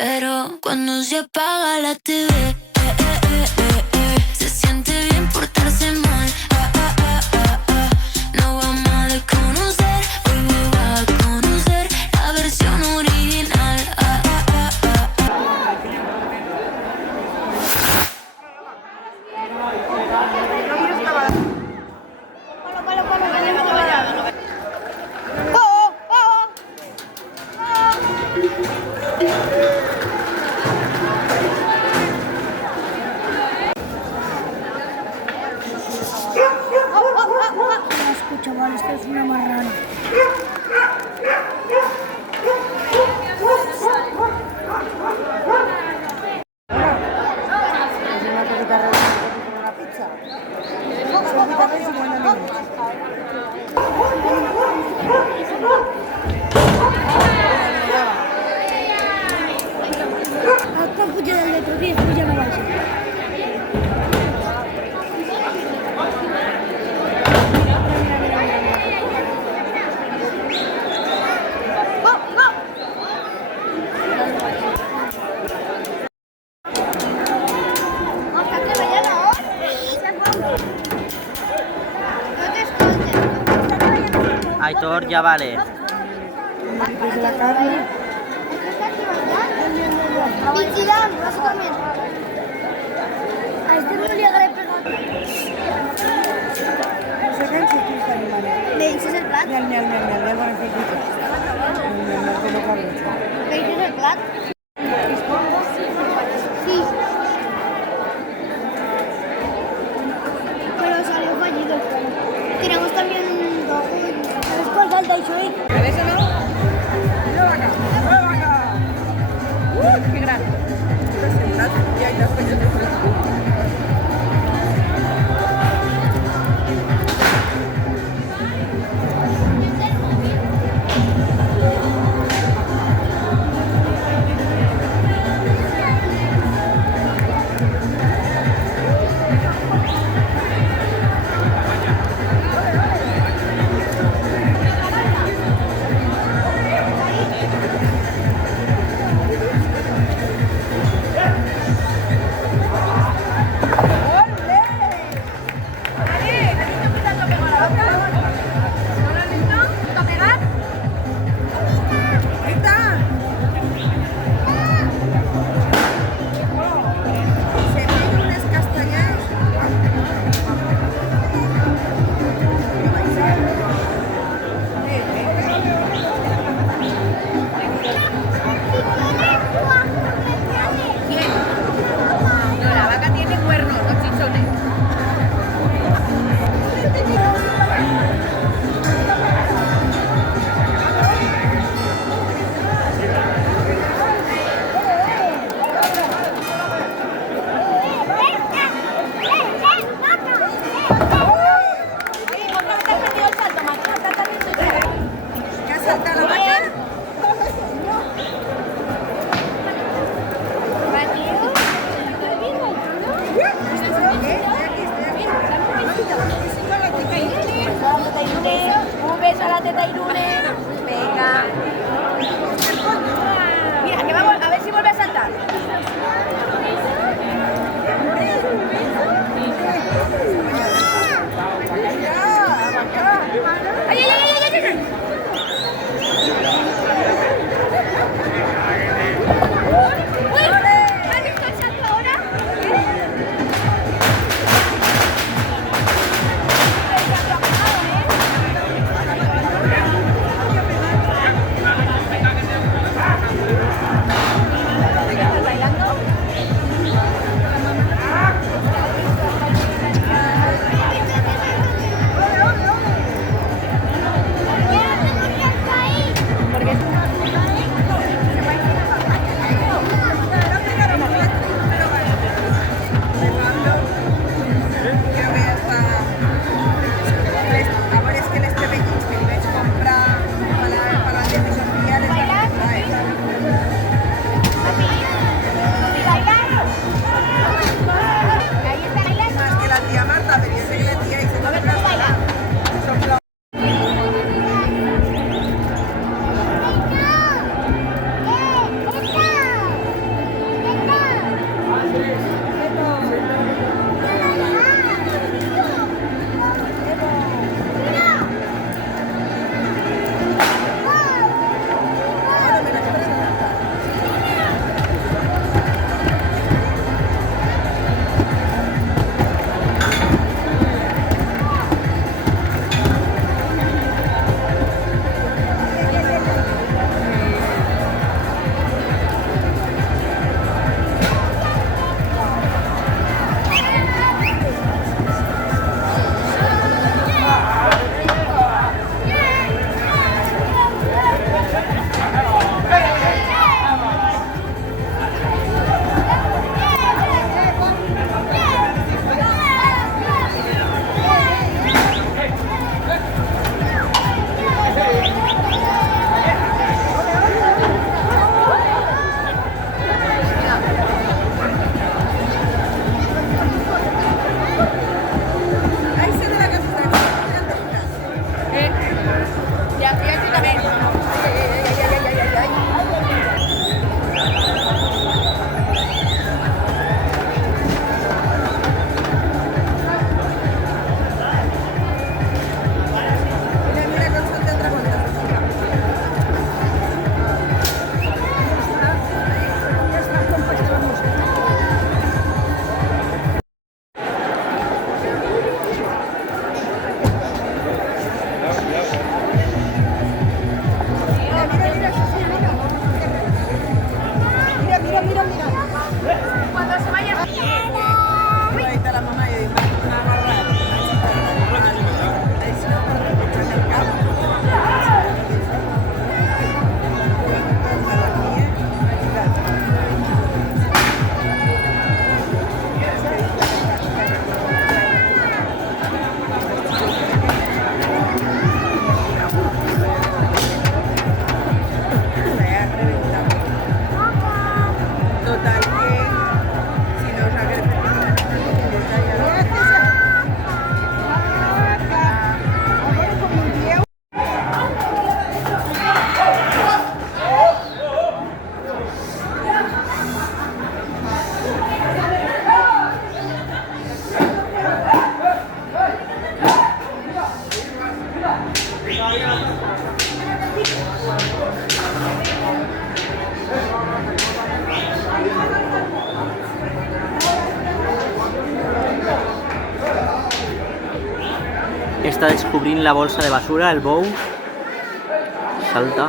Pero cuando se apaga la TV, se siente bien portarse mal. No vamos a desconocer, hoy me vas a conocer la versión original. Chaval, esto es una marrana. Hasta escucha del otro día, escucha no vaya. Aitor, ya vale. La carne. Vigilando, vas también. A este no le agarré pegado. No sé qué es este animal. ¿Me dices el plat? Miel, ya lo necesito. ¿Me dices el plat? Sí. Pero salió fallido el plan. Tenemos también dos. ¿Sabes cuál falta y soy? ¿Ves o no? ¡Mira acá! ¡Mira acá! ¡Qué grande! Y ahí las peñas de Cuando se vaya. Ahí está la mamá y dice, una barra. Ahí si no, para escuchar el carro. Total que si no ya que Està descobrint la bolsa de basura, el bou. Salta.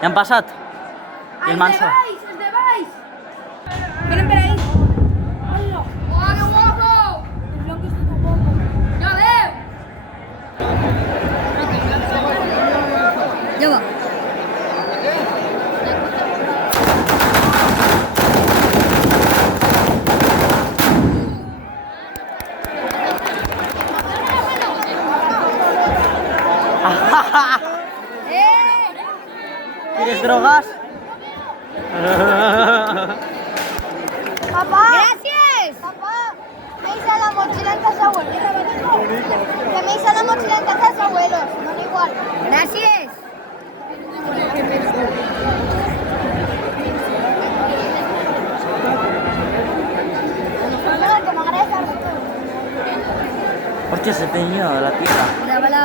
Ja han passat? I el Manso? ¡Els de Baix! Vienen por ahí. ¡Hola! ¡Oh, qué guapo! El blanco está tan guapo. ¡Ya veo! Ya va. ¿Quieres drogas? Papá. Gracias. Papá, me hice la mochila en casa abuelos. Que me hice la mochila en casa de abuelos. No igual. Gracias. Mamá, que me agradezca. Hostia, se te ha ido la tierra. Grábala.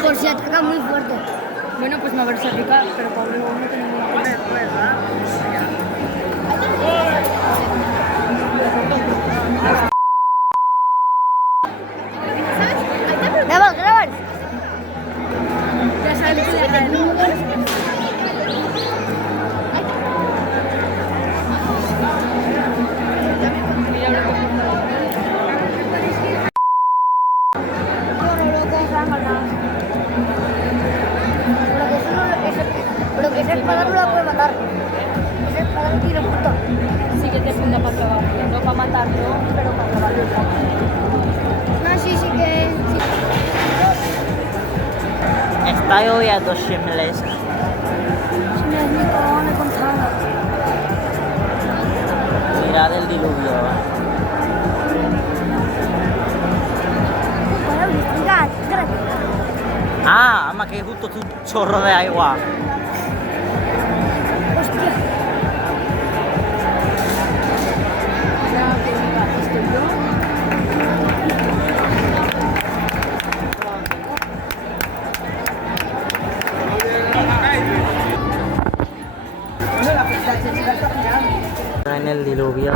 Por si ataca muy fuerte. Bueno, pues no haberse rica, pero Pablo no tiene ningún ¿Verdad? Grabar, grabar. Ya sabes que le agarra. Pero que esa espada no la puede matar. Esa espada no tiene punto. Sí que te funda para trabajar. No para matarlo, pero para trabajarlo. No, sí, sí que... Sí. Está lloviendo Shimles. Sí, me has dicho, no me contaba. Mirad el diluvio. Bueno, gracias. Ah, ma que justo tu chorro de agua. Hostia. Ya que diga, estoy yo. En el diluvio.